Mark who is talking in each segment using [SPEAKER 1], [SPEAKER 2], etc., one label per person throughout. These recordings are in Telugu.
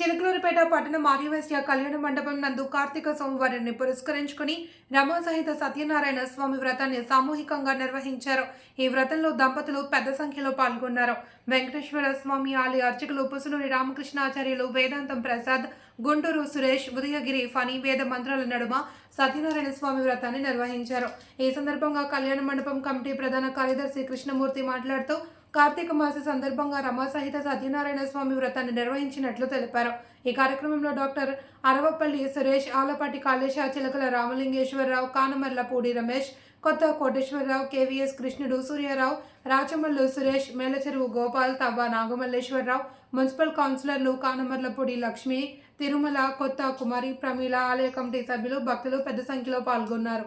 [SPEAKER 1] చిలకలూరుపేట పట్టణం ఆర్యవైశ్య కళ్యాణ మండపం నందు కార్తీక సోమవారాన్ని పురస్కరించుకుని రమా సహిత సత్యనారాయణ స్వామి వ్రతాన్ని సామూహికంగా నిర్వహించారు. ఈ వ్రతంలో దంపతులు పెద్ద సంఖ్యలో పాల్గొన్నారు. వెంకటేశ్వర స్వామి ఆలయ అర్చకులు పుసులూరి రామకృష్ణాచార్యులు వేదాంతం ప్రసాద్ గుంటూరు సురేష్ ఉదయగిరి ఫణి వేద మంత్రాల నడుమ సత్యనారాయణ స్వామి వ్రతాన్ని నిర్వహించారు. ఈ సందర్భంగా కళ్యాణ మండపం కమిటీ ప్రధాన కార్యదర్శి కృష్ణమూర్తి మాట్లాడుతూ కార్తీక మాస సందర్భంగా రమాసహిత సత్యనారాయణ స్వామి వ్రతాన్ని నిర్వహించినట్లు తెలిపారు. ఈ కార్యక్రమంలో డాక్టర్ అరవపల్లి సురేష్ ఆలపాటి కాళేశ చిలకల రామలింగేశ్వరరావు కానమర్ల పూడి రమేష్ కొత్త కోటేశ్వరరావు కేవీఎస్ కృష్ణుడు సూర్యారావు రాచమల్లు సురేష్ మేలచెరువు గోపాల్ తవ్వ నాగమల్లేశ్వరరావు మున్సిపల్ కౌన్సిలర్లు కానమర్లపూడి లక్ష్మి తిరుమల కొత్త కుమారి ప్రమీల ఆలయ కమిటీ సభ్యులు భక్తులు పెద్ద సంఖ్యలో పాల్గొన్నారు.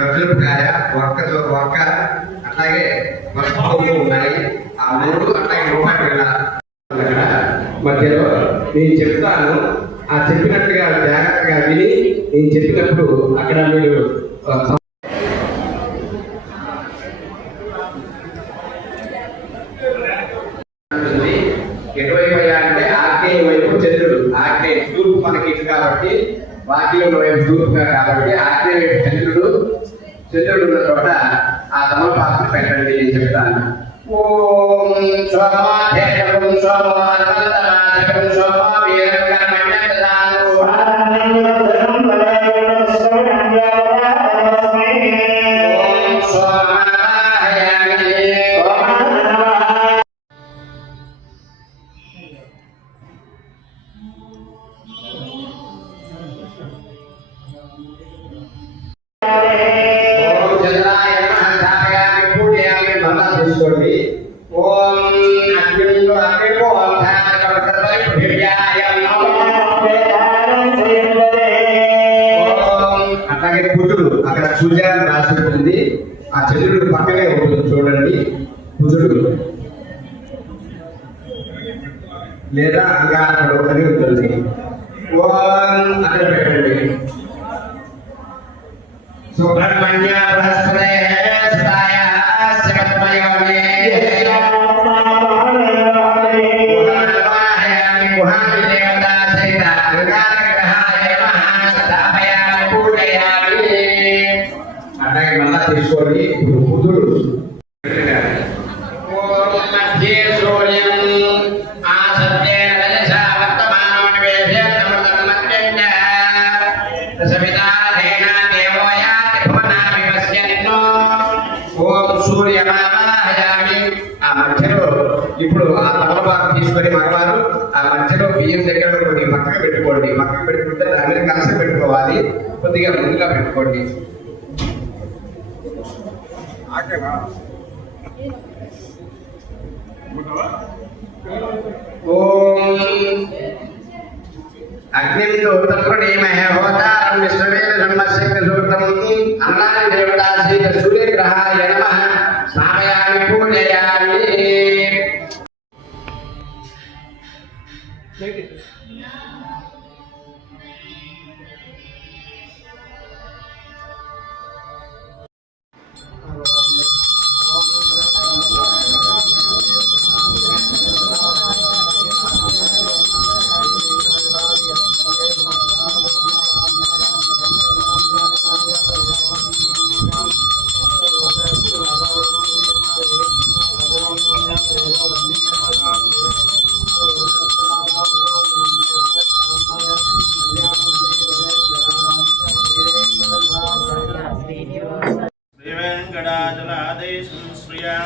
[SPEAKER 2] గజ్జులు కాయ వర్క చో- ఒక్క అట్లాగే ఉన్నాయి. ఆ మూడు అట్లాగే రూపాయలు వెళ్ళాలి అక్కడ మధ్యలో నేను చెప్తాను. ఆ చెప్పినట్టుగా జాగ్రత్తగా విని నేను చెప్పినప్పుడు అక్కడ మీరు ఎటువైపు అంటే ఆగ్నేయ వైపు చంద్రుడు. ఆగ్నేయ తూర్పు మనకి ఇటు కాబట్టి వాక్యం వైపు తూర్పుగా కాబట్టి ఆగ్నేయ వైపు చంద్రుడు. చంద్రుడు ఉన్న చోట ఆ తమలపాకు పెట్టండి అని చెప్తాను. ఓం స్వమాధేయం స్వమా స్వమావీరం తీసుకోండి ఓం అగ్నిలో అగ్నికో ధారకవతపై పృథివ్యాయ ఓం అట్లాగే కుజుడు అక్కడ సూర్య అని రాసి ఉంటుంది ఆ చంద్రుడు పక్కనే ఉంటుంది చూడండి కుజుడు లేదా అంగారకుడు అని ఉంటుంది ఓం అక్కడ పెట్టండి సుబ్రహ్మణ్య పశ్యన్నో మళ్ళా తీసుకోండి ఇప్పుడు బుద్ధుడు ఇప్పుడు ఆ తమలపాకు తీసుకొని మగవారు ఆ మధ్యలో బియ్యం దగ్గర కొన్ని పక్కకు పెట్టుకోండి. పక్కకు పెట్టుకుంటే దాని మీద పెట్టుకోవాలి. కొద్దిగా ముందుగా పెట్టుకోండి. ओम अग्निम दोतप्रणीमह होतारं विश्ववेद ब्रह्मस्य कृतम् अन्नानि देवतासि सूर्यग्रहाय नमः
[SPEAKER 3] सामयामि पूजयामि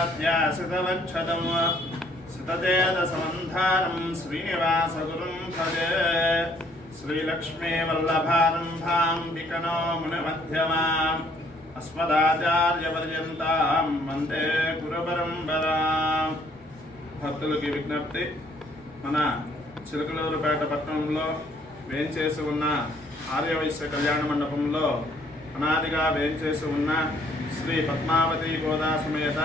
[SPEAKER 3] శ్రియాధ్యాసితవక్షదం సితచేతసమంధారం శ్రీనివాసగురుం భజే శ్రీలక్ష్మీ వల్లభారంభాం వికనో అస్మదాచార్యపర్యంతాం వందే గురుపరంపరాం భక్తులకి విజ్ఞప్తి మన చిలకలూరుపేట పట్టణంలో వేంచేసి ఉన్న ఆర్యవైశ్య కళ్యాణ మండపంలో అనాదిగా వేంచేసి ఉన్న శ్రీ పద్మావతి గోదా సమేత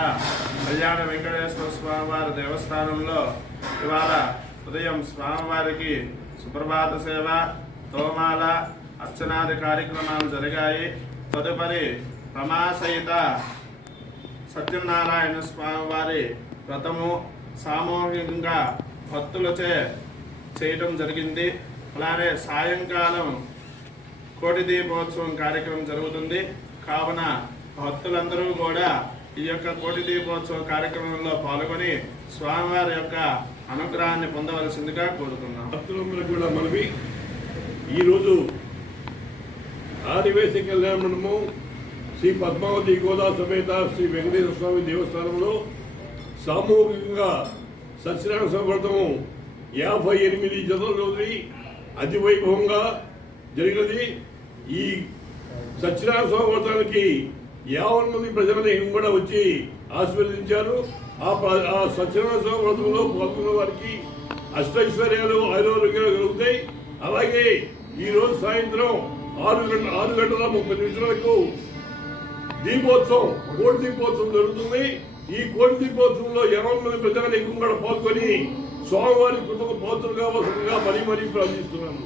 [SPEAKER 3] కళ్యాణ వెంకటేశ్వర స్వామివారి దేవస్థానంలో ఇవాళ ఉదయం స్వామివారికి సుప్రభాత సేవ తోమాల అర్చనాది కార్యక్రమాలు జరిగాయి. తదుపరి రమాసహిత సత్యనారాయణ స్వామివారి వ్రతము సామూహికంగా భక్తులచే చేయటం జరిగింది. అలానే సాయంకాలం కోటి దీపోత్సవం కార్యక్రమం జరుగుతుంది. కావున భక్తులందరూ కూడా ఈ యొక్క కోటి దీపోత్సవ కార్యక్రమంలో పాల్గొని స్వామివారి యొక్క అనుగ్రహాన్ని పొందవలసిందిగా కోరుతున్నాం.
[SPEAKER 4] భక్తులందరూ కూడా మనవి. ఈరోజు ఆదివేశ కళ్యాణ మండపం శ్రీ పద్మావతి గోదా సమేత శ్రీ వెంకటేశ్వర స్వామి దేవస్థానంలో సామూహికంగా సత్యనారాయణ సంవర్ధము యాభై ఎనిమిది జతలలోని అతి వైభవంగా జరిగినది. ఈ సత్యనారాయణ స్వామి వ్రతానికి యావన్ మంది ప్రజలని కూడా వచ్చి ఆశీర్వదించారు. ఆ ఆ సత్యనారాయణ స్వామి వ్రతంలో పాల్గొన్న వారికి అష్టైశ్వర్యాలు ఆరోగ్యాలు కలుగుతాయి. అలాగే ఈరోజు సాయంత్రం ఆరు గంట ఆరు గంటల ముప్పై నిమిషాలకు దీపోత్సవం కోటి దీపోత్సవం జరుగుతుంది. ఈ కోటి దీపోత్సవంలో యావన్ మంది ప్రజలను ఎక్కువ కూడా పాల్గొని స్వామివారి కృతజ్ఞ పాత్రగా వసతిగా మరీ మరీ ప్రార్థిస్తున్నాను.